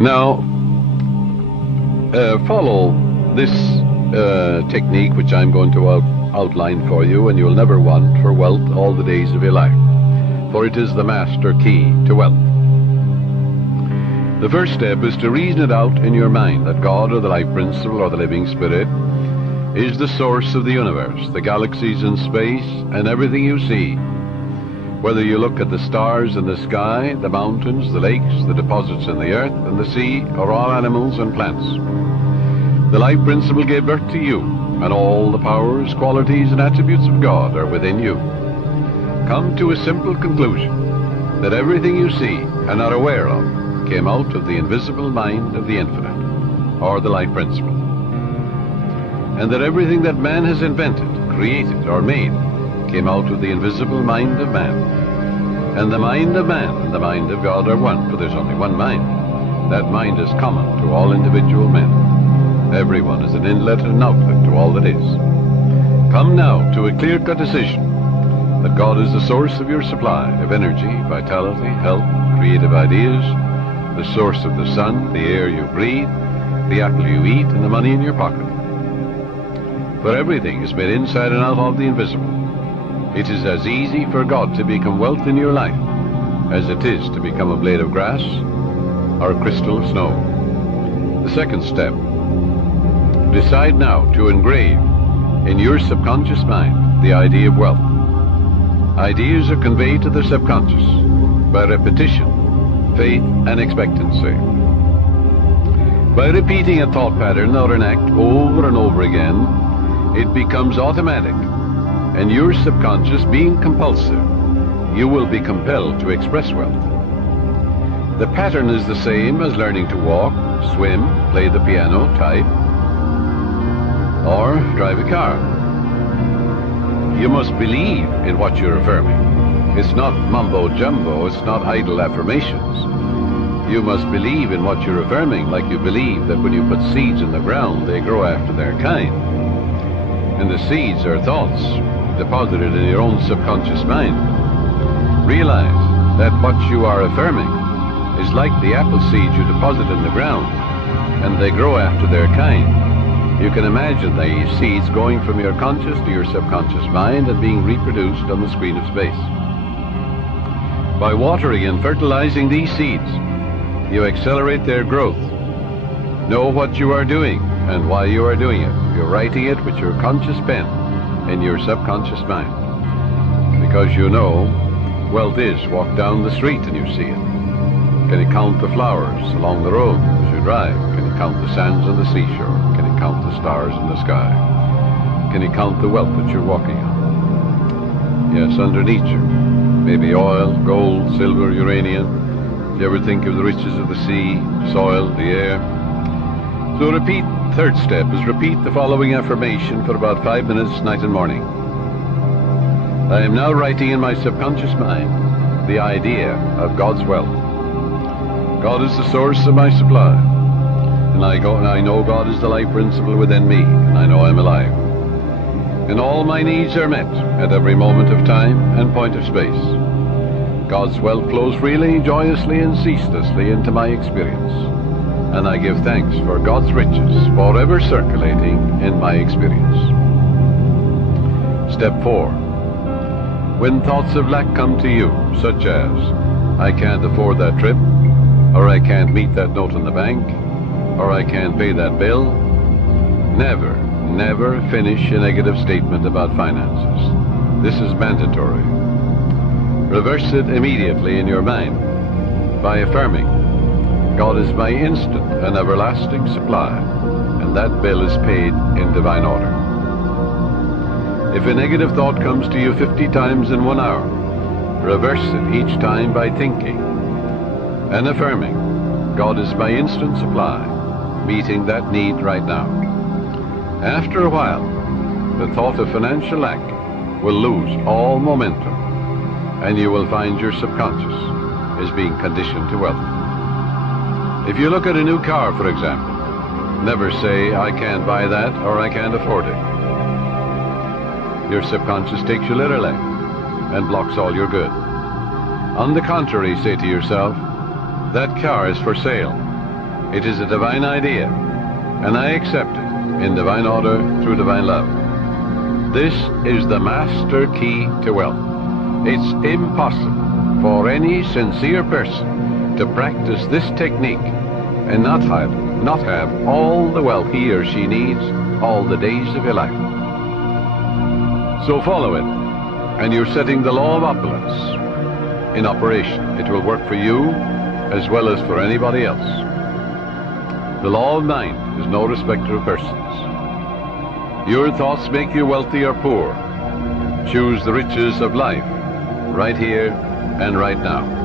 Now, follow this technique which I'm going to outline for you, and you'll never want for wealth all the days of your life, for it is the master key to wealth. The first step is to reason it out in your mind that God, or the life principle, or the living spirit, is the source of the universe, the galaxies in space, and everything you see. Whether you look at the stars in the sky, the mountains, the lakes, the deposits in the earth, and the sea, or all animals and plants. The life principle gave birth to you, and all the powers, qualities, and attributes of God are within you. Come to a simple conclusion that everything you see and are aware of came out of the invisible mind of the infinite, or the life principle. And that everything that man has invented, created, or made came out of the invisible mind of man. And the mind of man and the mind of God are one, for there's only one mind. That mind is common to all individual men. Everyone is an inlet and an outlet to all that is. Come now to a clear-cut decision that God is the source of your supply of energy, vitality, health, creative ideas, the source of the sun, the air you breathe, the apple you eat, and the money in your pocket. For everything is made inside and out of the invisible. It is as easy for God to become wealth in your life as it is to become a blade of grass or a crystal of snow. The second step, decide now to engrave in your subconscious mind the idea of wealth. Ideas are conveyed to the subconscious by repetition, faith, and expectancy. By repeating a thought pattern or an act over and over again, it becomes automatic, and your subconscious being compulsive, you will be compelled to express wealth. The pattern is the same as learning to walk, swim, play the piano, type, or drive a car. You must believe in what you're affirming. It's not mumbo-jumbo, it's not idle affirmations. You must believe in what you're affirming, like you believe that when you put seeds in the ground, they grow after their kind. And the seeds are thoughts deposited in your own subconscious mind. Realize that what you are affirming is like the apple seeds you deposit in the ground, and they grow after their kind. You can imagine these seeds going from your conscious to your subconscious mind and being reproduced on the screen of space. By watering and fertilizing these seeds, you accelerate their growth. Know what you are doing and why you are doing it. You're writing it with your conscious pen in your subconscious mind. Because you know, wealth is walk down the street and you see it. Can you count the flowers along the road as you drive? Can you count the sands on the seashore? Can you count the stars in the sky? Can you count the wealth that you're walking on? Yes, underneath you. Maybe oil, gold, silver, uranium. Do you ever think of the riches of the sea, soil, the air? So repeat, third step is repeat the following affirmation for about 5 minutes, night and morning. I am now writing in my subconscious mind the idea of God's wealth. God is the source of my supply. And I know God is the life principle within me, and I know I'm alive. And all my needs are met at every moment of time and point of space. God's wealth flows freely, joyously, and ceaselessly into my experience. And I give thanks for God's riches forever circulating in my experience. Step 4. When thoughts of lack come to you, such as, I can't afford that trip, or I can't meet that note in the bank, or I can't pay that bill, never finish a negative statement about finances. This is mandatory. Reverse it immediately in your mind by affirming, God is my instant and everlasting supply, and that bill is paid in divine order. If a negative thought comes to you 50 times in 1 hour, reverse it each time by thinking and affirming, God is my instant supply, meeting that need right now. After a while, the thought of financial lack will lose all momentum, and you will find your subconscious is being conditioned to wealth. If you look at a new car, for example, never say, I can't buy that or I can't afford it. Your subconscious takes you literally and blocks all your good. On the contrary, say to yourself, that car is for sale. It is a divine idea, and I accept it in divine order through divine love. This is the master key to wealth. It's impossible for any sincere person to practice this technique and not have all the wealth he or she needs all the days of your life. So follow it, and you're setting the law of opulence in operation. It will work for you as well as for anybody else. The law of mind is no respecter of persons. Your thoughts make you wealthy or poor. Choose the riches of life right here and right now.